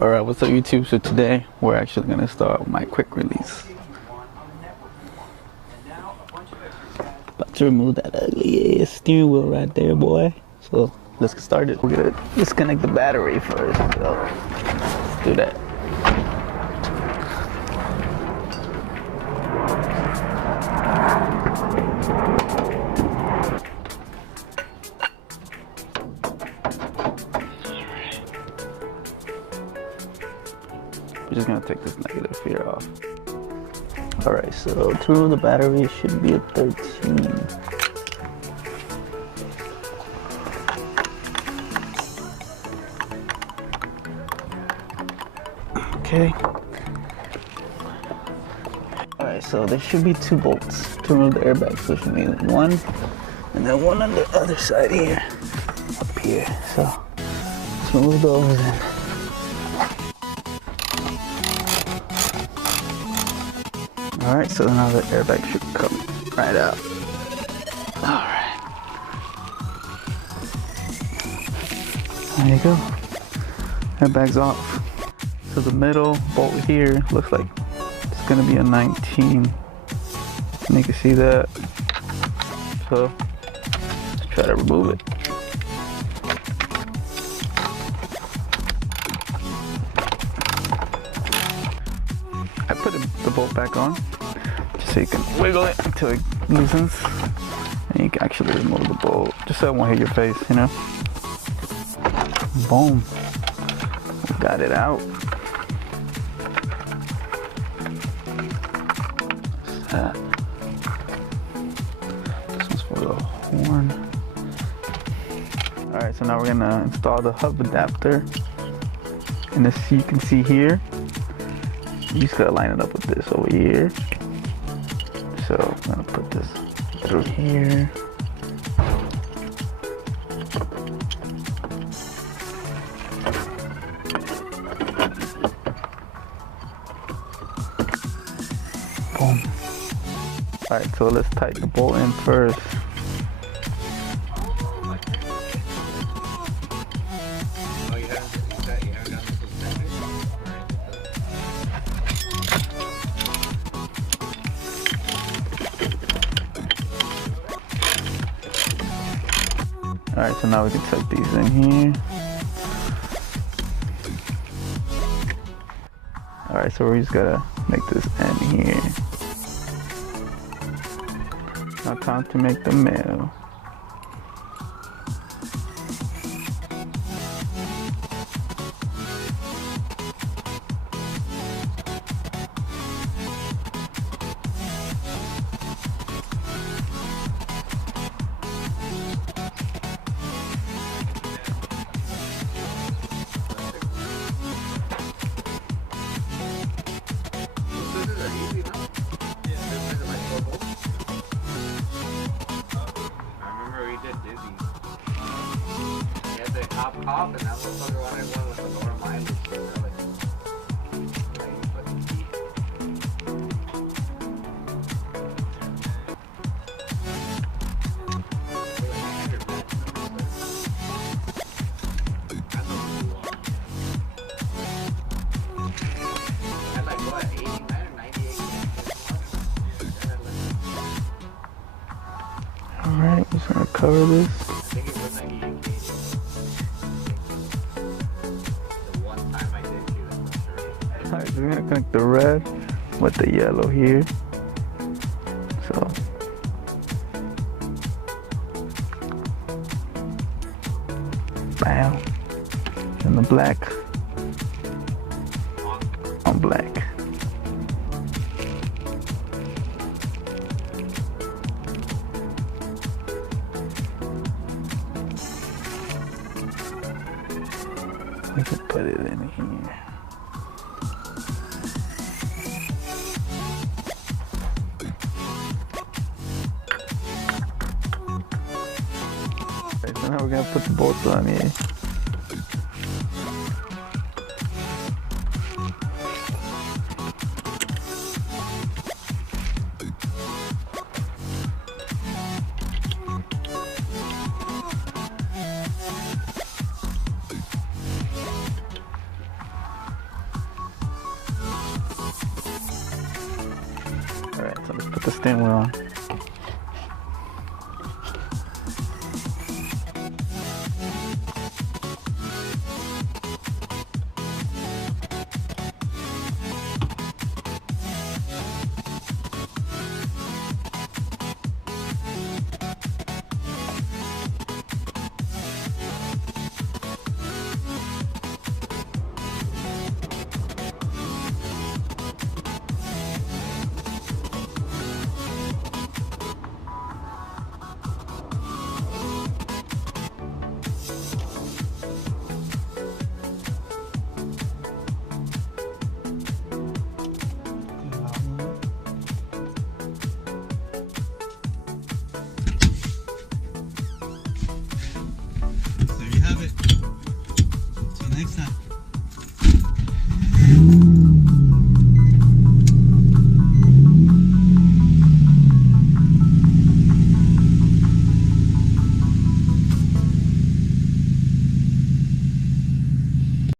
Alright, what's up YouTube? So today we're actually gonna start my quick release. About to remove that ugly ass steering wheel right there, boy. So let's get started. We're gonna disconnect the battery first. So let's do that. We're just gonna take this negative here off. Alright, so to remove the battery, it should be a 13. Okay. Alright, so there should be 2 bolts to remove the airbag. So there should be one, and then one on the other side here, up here. So let's remove those and alright, so now the airbag should come right out. Alright. There you go. Airbag's off. So the middle bolt here looks like it's gonna be a 19. And you can see that. So let's try to remove it. I put the bolt back on just so you can wiggle it until it loosens, and you can actually remove the bolt just so it won't hit your face, you know. Boom, we got it out. What's that? This one's for the horn. All right, so now we're gonna install the hub adapter, and this you can see here. You just gotta line it up with this over here. So I'm gonna put this through here. Boom. Alright, so let's tighten the bolt in first. Alright, so now we can tuck these in here. Alright, so we just gotta make this end here. Now time to make the middle. Hop, and that motherfucker wanted one with the lower mileage. Alright, just gonna cover this. Alright, so we're gonna connect the red with the yellow here. So bam. And the black on black. We can put it in here. Okay, so now we're gonna put the bolts on here. So let's put the steering wheel on.